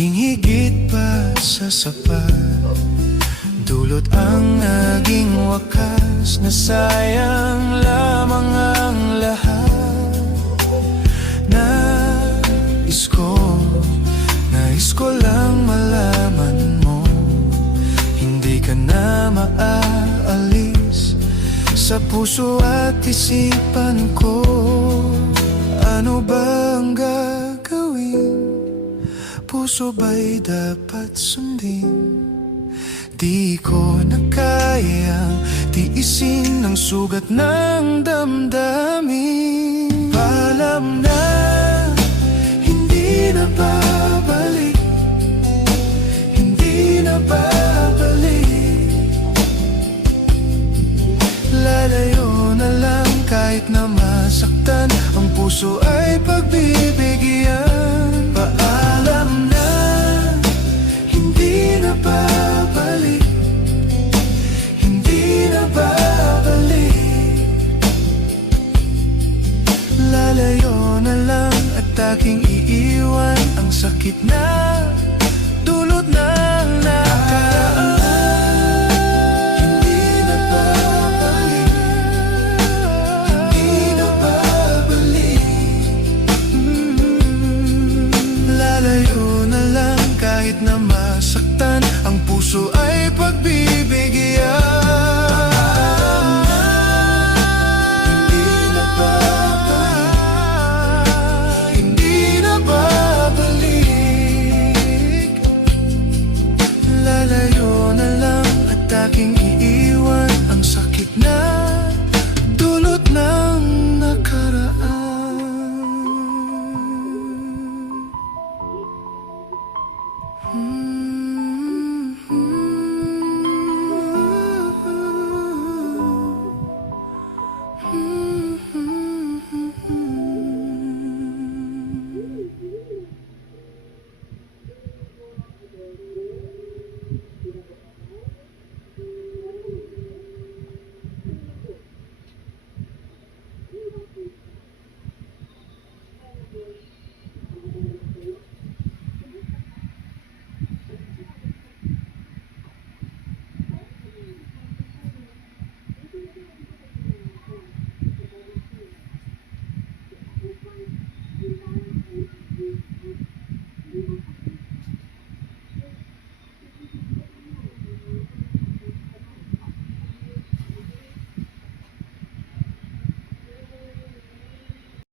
Naging higit pa sa sapat, dulot ang naging wakas, na sayang lamang ang lahat. Nais ko lang malaman mo, hindi ka na maaalis sa puso at isipan ko. Ano bang gagawin? Puso ba'y dapat sundin? Di ko na kayang tiisin ang sugat ng damdamin. Paalam na, hindi na babalik, hindi na babalik. Lalayo na lang kahit na masaktan, ang puso ay pagbibigyan. Paalam na, hindi na babalik, hindi na babalik. Lalayo na lang at aking iiwan ang sakit na dulot ng nakaraan. Hindi na babalik, hindi na babalik. Lalayo na lang kahit na masaktan, ang puso ay pagbibigyan.